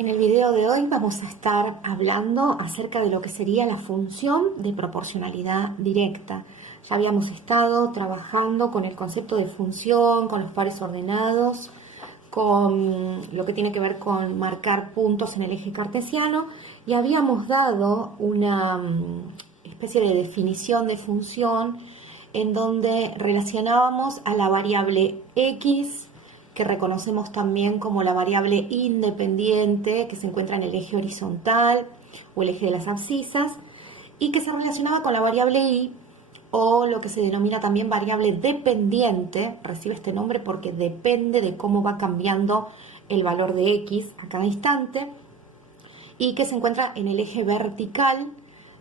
En el video de hoy vamos a estar hablando acerca de lo que sería la función de proporcionalidad directa. Ya habíamos estado trabajando con el concepto de función, con los pares ordenados, con lo que tiene que ver con marcar puntos en el eje cartesiano y habíamos dado una especie de definición de función en donde relacionábamos a la variable x, que reconocemos también como la variable independiente que se encuentra en el eje horizontal o el eje de las abscisas, y que se relacionaba con la variable y, o lo que se denomina también variable dependiente. Recibe este nombre porque depende de cómo va cambiando el valor de x a cada instante, y que se encuentra en el eje vertical,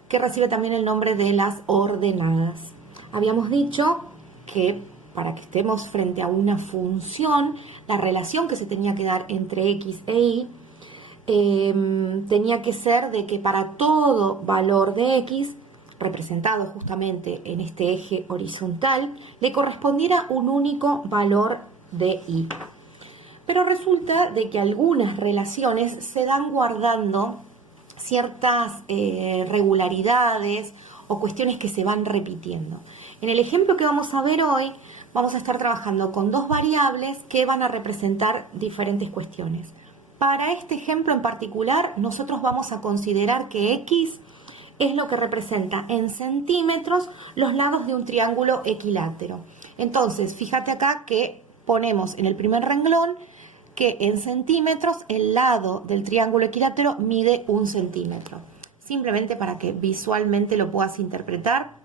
que recibe también el nombre de las ordenadas. Habíamos dicho que para que estemos frente a una función, la relación que se tenía que dar entre x e y tenía que ser de que para todo valor de x, representado justamente en este eje horizontal, le correspondiera un único valor de y. Pero resulta de que algunas relaciones se dan guardando ciertas regularidades o cuestiones que se van repitiendo. En el ejemplo que vamos a ver hoy, vamos a estar trabajando con dos variables que van a representar diferentes cuestiones. Para este ejemplo en particular, nosotros vamos a considerar que x es lo que representa en centímetros los lados de un triángulo equilátero. Entonces, fíjate acá que ponemos en el primer renglón que en centímetros el lado del triángulo equilátero mide 1 centímetro. Simplemente para que visualmente lo puedas interpretar.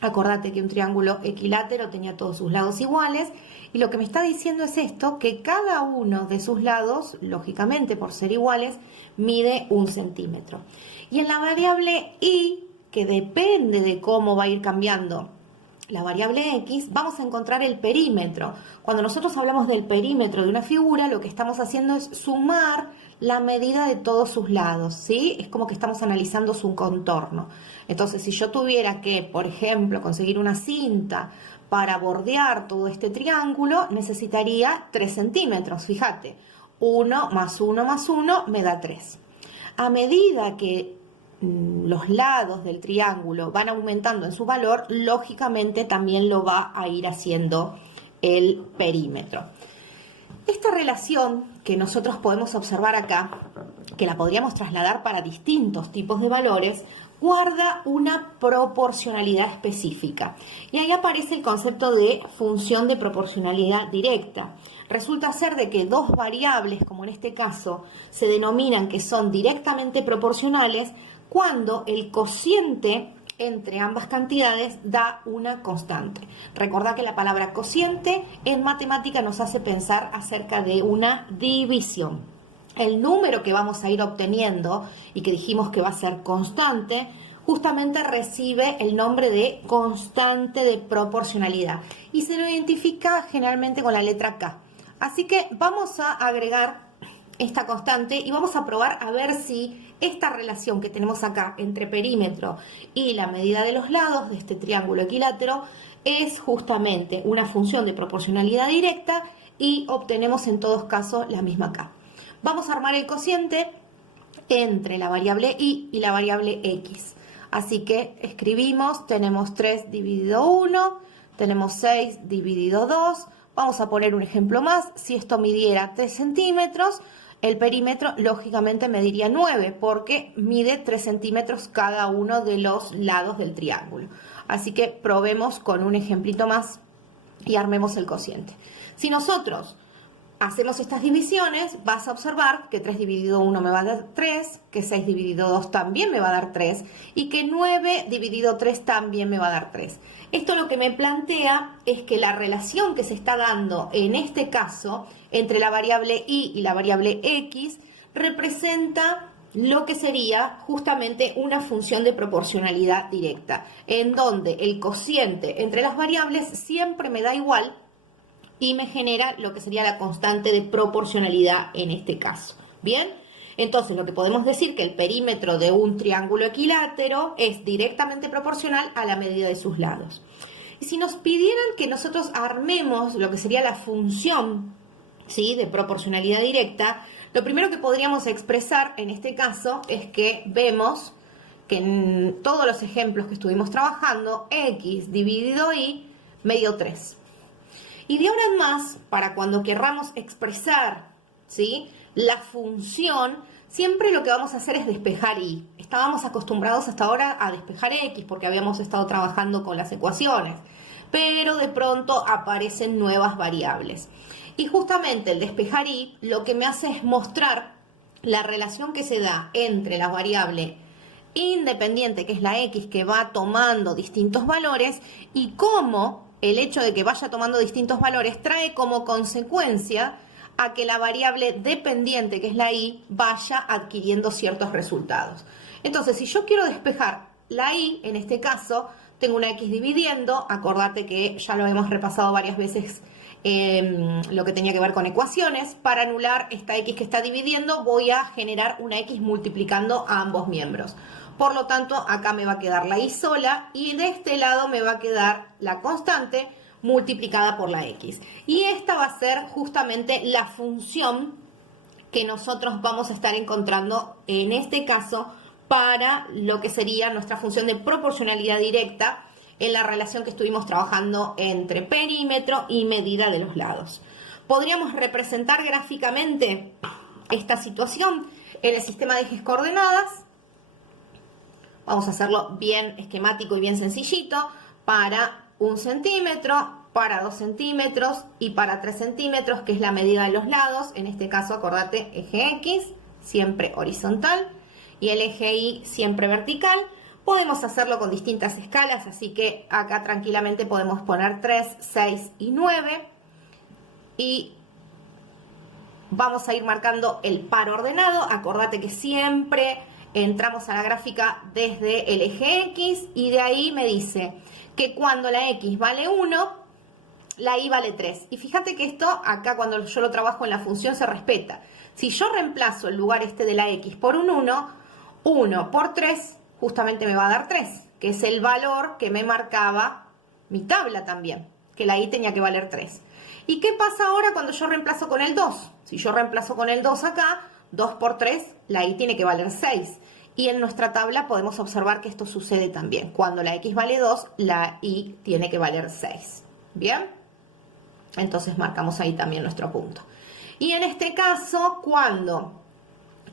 Acordate que un triángulo equilátero tenía todos sus lados iguales, y lo que me está diciendo es esto, que cada uno de sus lados, lógicamente por ser iguales, mide 1 centímetro. Y en la variable y, que depende de cómo va a ir cambiando la variable x, vamos a encontrar el perímetro. Cuando nosotros hablamos del perímetro de una figura, lo que estamos haciendo es sumar la medida de todos sus lados, ¿sí? Es como que estamos analizando su contorno. Entonces, si yo tuviera que, por ejemplo, conseguir una cinta para bordear todo este triángulo, necesitaría 3 centímetros, fíjate. 1 más 1 más 1 me da 3. A medida que los lados del triángulo van aumentando en su valor, lógicamente también lo va a ir haciendo el perímetro. Esta relación que nosotros podemos observar acá, que la podríamos trasladar para distintos tipos de valores, guarda una proporcionalidad específica. Y ahí aparece el concepto de función de proporcionalidad directa. Resulta ser de que dos variables, como en este caso, se denominan que son directamente proporcionales cuando el cociente entre ambas cantidades da una constante. Recordá que la palabra cociente en matemática nos hace pensar acerca de una división. El número que vamos a ir obteniendo y que dijimos que va a ser constante, justamente recibe el nombre de constante de proporcionalidad y se lo identifica generalmente con la letra K. Así que vamos a agregar esta constante y vamos a probar a ver si esta relación que tenemos acá entre perímetro y la medida de los lados de este triángulo equilátero es justamente una función de proporcionalidad directa y obtenemos en todos casos la misma K. Vamos a armar el cociente entre la variable y la variable x. Así que escribimos, tenemos 3 dividido 1, tenemos 6 dividido 2. Vamos a poner un ejemplo más. Si esto midiera 3 centímetros, el perímetro lógicamente mediría 9 porque mide 3 centímetros cada uno de los lados del triángulo. Así que probemos con un ejemplito más y armemos el cociente. Si nosotros hacemos estas divisiones, vas a observar que 3 dividido 1 me va a dar 3, que 6 dividido 2 también me va a dar 3 y que 9 dividido 3 también me va a dar 3. Esto lo que me plantea es que la relación que se está dando en este caso entre la variable y la variable x representa lo que sería justamente una función de proporcionalidad directa, en donde el cociente entre las variables siempre me da igual y me genera lo que sería la constante de proporcionalidad en este caso. ¿Bien? Entonces, lo que podemos decir que el perímetro de un triángulo equilátero es directamente proporcional a la medida de sus lados. Y si nos pidieran que nosotros armemos lo que sería la función, ¿sí?, de proporcionalidad directa, Lo primero que podríamos expresar en este caso es que vemos que en todos los ejemplos que estuvimos trabajando, x dividido y me dio 3. Y de ahora en más, para cuando querramos expresar, ¿sí?, la función, siempre lo que vamos a hacer es despejar y. Estábamos acostumbrados hasta ahora a despejar x porque habíamos estado trabajando con las ecuaciones, pero de pronto aparecen nuevas variables. Y justamente el despejar y lo que me hace es mostrar la relación que se da entre la variable independiente, que es la x, que va tomando distintos valores, y cómo el hecho de que vaya tomando distintos valores trae como consecuencia a que la variable dependiente, que es la y, vaya adquiriendo ciertos resultados. Entonces, si yo quiero despejar la y, en este caso, tengo una x dividiendo, acordate que ya lo hemos repasado varias veces, lo que tenía que ver con ecuaciones. Para anular esta x que está dividiendo, voy a generar una x multiplicando a ambos miembros. Por lo tanto, acá me va a quedar la y sola y de este lado me va a quedar la constante multiplicada por la x. Y esta va a ser justamente la función que nosotros vamos a estar encontrando en este caso para lo que sería nuestra función de proporcionalidad directa en la relación que estuvimos trabajando entre perímetro y medida de los lados. Podríamos representar gráficamente esta situación en el sistema de ejes coordenadas. Vamos a hacerlo bien esquemático y bien sencillito. Para 1 centímetro, para 2 centímetros y para 3 centímetros, que es la medida de los lados. En este caso, acordate, eje X, siempre horizontal, y el eje Y siempre vertical. Podemos hacerlo con distintas escalas, así que acá tranquilamente podemos poner 3, 6 y 9. Y vamos a ir marcando el par ordenado. Acordate que siempre entramos a la gráfica desde el eje X y de ahí me dice que cuando la X vale 1, la Y vale 3. Y fíjate que esto acá cuando yo lo trabajo en la función se respeta. Si yo reemplazo el lugar este de la X por un 1, 1 por 3 justamente me va a dar 3, que es el valor que me marcaba mi tabla también, que la Y tenía que valer 3. ¿Y qué pasa ahora cuando yo reemplazo con el 2? Si yo reemplazo con el 2 acá, 2 por 3, la Y tiene que valer 6. Y en nuestra tabla podemos observar que esto sucede también. Cuando la X vale 2, la Y tiene que valer 6. ¿Bien? Entonces marcamos ahí también nuestro punto. Y en este caso, cuando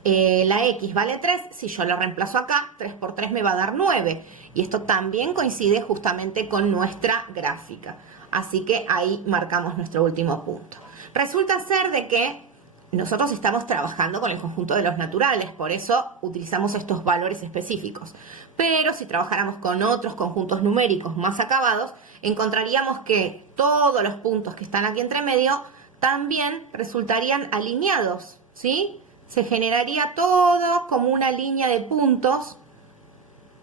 la X vale 3, si yo lo reemplazo acá, 3 por 3 me va a dar 9. Y esto también coincide justamente con nuestra gráfica. Así que ahí marcamos nuestro último punto. Resulta ser de que nosotros estamos trabajando con el conjunto de los naturales, por eso utilizamos estos valores específicos. Pero si trabajáramos con otros conjuntos numéricos más acabados, encontraríamos que todos los puntos que están aquí entre medio también resultarían alineados, ¿sí? Se generaría todo como una línea de puntos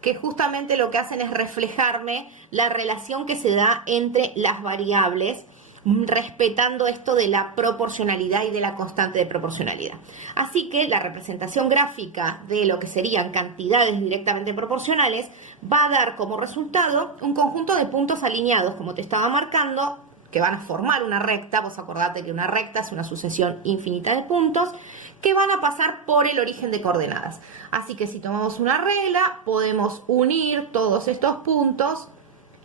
que justamente lo que hacen es reflejarme la relación que se da entre las variables, respetando esto de la proporcionalidad y de la constante de proporcionalidad. Así que la representación gráfica de lo que serían cantidades directamente proporcionales va a dar como resultado un conjunto de puntos alineados, como te estaba marcando, que van a formar una recta. Vos acordate que una recta es una sucesión infinita de puntos que van a pasar por el origen de coordenadas. Así que si tomamos una regla, podemos unir todos estos puntos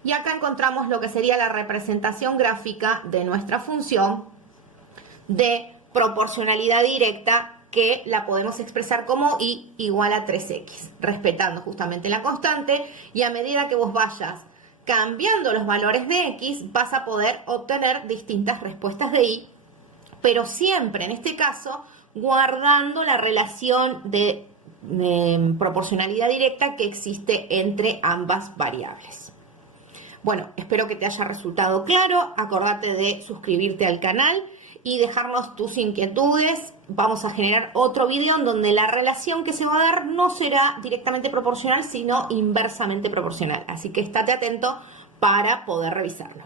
y acá encontramos lo que sería la representación gráfica de nuestra función de proporcionalidad directa, que la podemos expresar como y igual a 3x, respetando justamente la constante, y a medida que vos vayas cambiando los valores de x, vas a poder obtener distintas respuestas de y, pero siempre en este caso guardando la relación de proporcionalidad directa que existe entre ambas variables. Bueno, espero que te haya resultado claro. Acordate de suscribirte al canal y dejarnos tus inquietudes. Vamos a generar otro video en donde la relación que se va a dar no será directamente proporcional, sino inversamente proporcional. Así que estate atento para poder revisarlo.